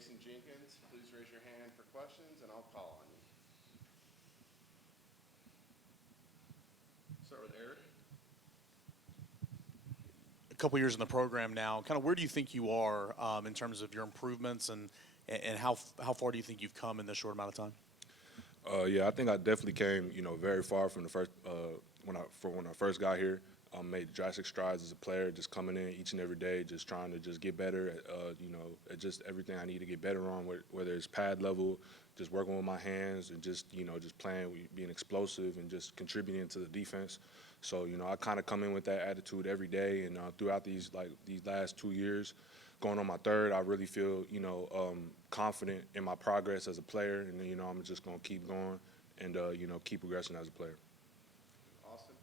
Jayson Jenkins. Please raise your hand for questions, and I'll call on you. Start with Eric. A couple years in the program now, kind of where do you think you are in terms of your improvements, and how far do you think you've come in this short amount of time? Yeah, I think I definitely came, very far from the first when I first got here. Made drastic strides as a player, just coming in each and every day, just trying to just get better at just everything I need to get better on, whether it's pad level, just working with my hands, and just just playing, being explosive, and just contributing to the defense. So I kind of come in with that attitude every day, and throughout these last 2 years, going on my third, I really feel confident in my progress as a player, and I'm just gonna keep going and keep progressing as a player. Austin.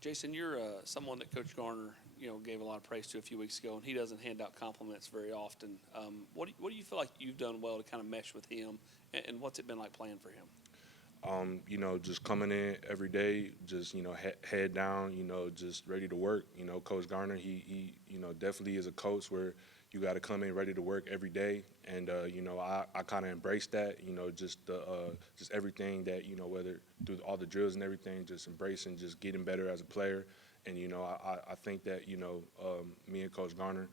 Jayson, you're someone that Coach Garner, gave a lot of praise to a few weeks ago, and he doesn't hand out compliments very often. What do you feel like you've done well to kind of mesh with him, and what's it been like playing for him? Just coming in every day, just head down, just ready to work. Coach Garner, he definitely is a coach where you got to come in ready to work every day, and I kind of embrace that. Just everything that whether through all the drills and everything, just embracing, just getting better as a player. And I think that me and Coach Garner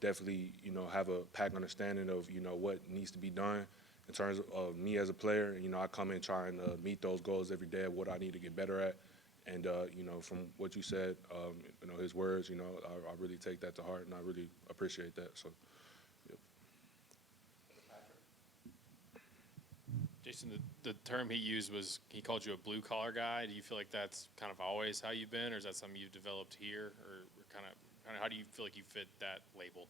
definitely have a pack understanding of what needs to be done. In terms of me as a player, I come in trying to meet those goals every day of what I need to get better at. And, from what you said, his words, I really take that to heart, and I really appreciate that. So, yep. Jayson, the term he used was he called you a blue-collar guy. Do you feel like that's kind of always how you've been, or is that something you've developed here? Or kind of how do you feel like you fit that label?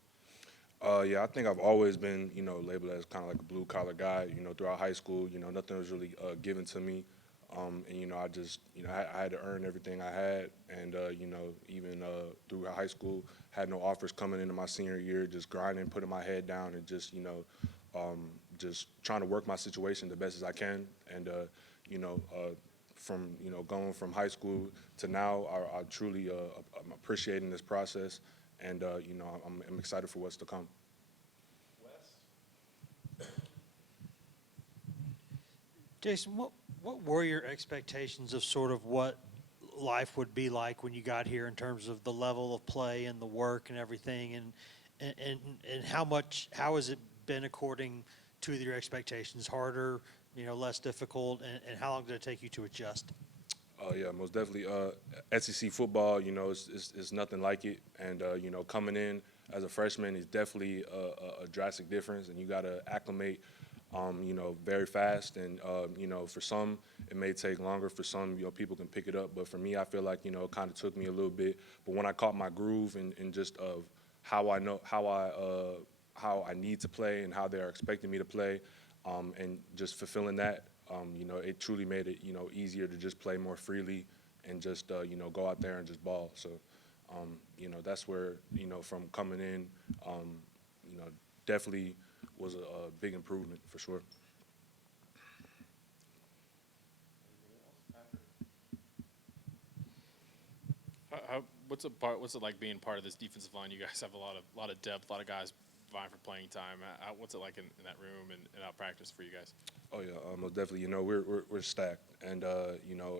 Yeah, I think I've always been, labeled as kind of like a blue-collar guy. Throughout high school, nothing was really given to me. And, I just, I had to earn everything I had. And, even through high school, had no offers coming into my senior year, just grinding, putting my head down, and just, just trying to work my situation the best as I can. And, from, going from high school to now, I truly I'm appreciating this process. And, I'm excited for what's to come. Wes. Jayson, what were your expectations of sort of what life would be like when you got here in terms of the level of play and the work and everything, and how has it been according to your expectations? Harder, less difficult, and how long did it take you to adjust? Yeah, most definitely. SEC football, it's nothing like it. And, coming in as a freshman is definitely a drastic difference, and you got to acclimate, very fast. And, for some, it may take longer. For some, people can pick it up. But for me, I feel like, it kind of took me a little bit. But when I caught my groove and just of how I need to play and how they're expecting me to play, and just fulfilling that, it truly made it, easier to just play more freely and just, go out there and just ball. So, that's where, from coming in, definitely was a big improvement for sure. What's it like being part of this defensive line? You guys have a lot of depth, a lot of guys vying for playing time. What's it like in that room and out practice for you guys? Oh yeah, most definitely. We're stacked, and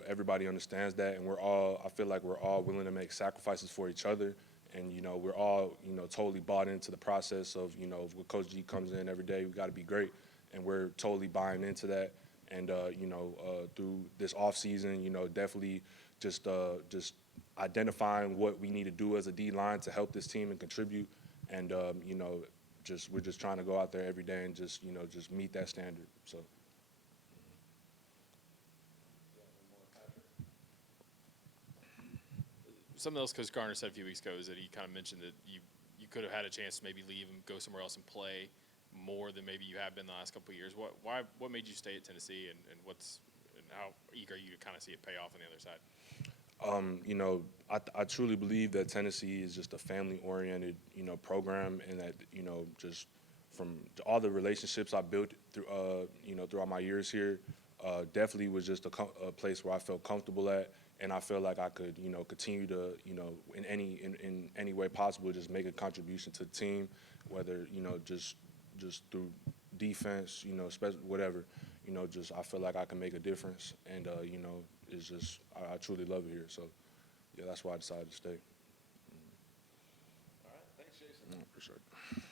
everybody understands that, and I feel like we're all willing to make sacrifices for each other, and we're all totally bought into the process of when Coach G comes in every day, we got to be great, and we're totally buying into that, and through this off season, definitely just identifying what we need to do as a D line to help this team and contribute, and we're just trying to go out there every day and just meet that standard. So. Something else Coach Garner said a few weeks ago is that he kind of mentioned that you could have had a chance to maybe leave and go somewhere else and play more than maybe you have been the last couple of years. What made you stay at Tennessee, and how eager are you to kind of see it pay off on the other side? I truly believe that Tennessee is just a family-oriented, program, and that, just from all the relationships I built through, throughout my years here, definitely was just a place where I felt comfortable at, and I feel like I could, you know, continue to, you know, in any way possible, just make a contribution to the team, whether, you know, just through defense, you know, whatever, you know, just I feel like I can make a difference, and you know, it's just I truly love it here. So, yeah, that's why I decided to stay. All right, thanks, Jason. Appreciate it.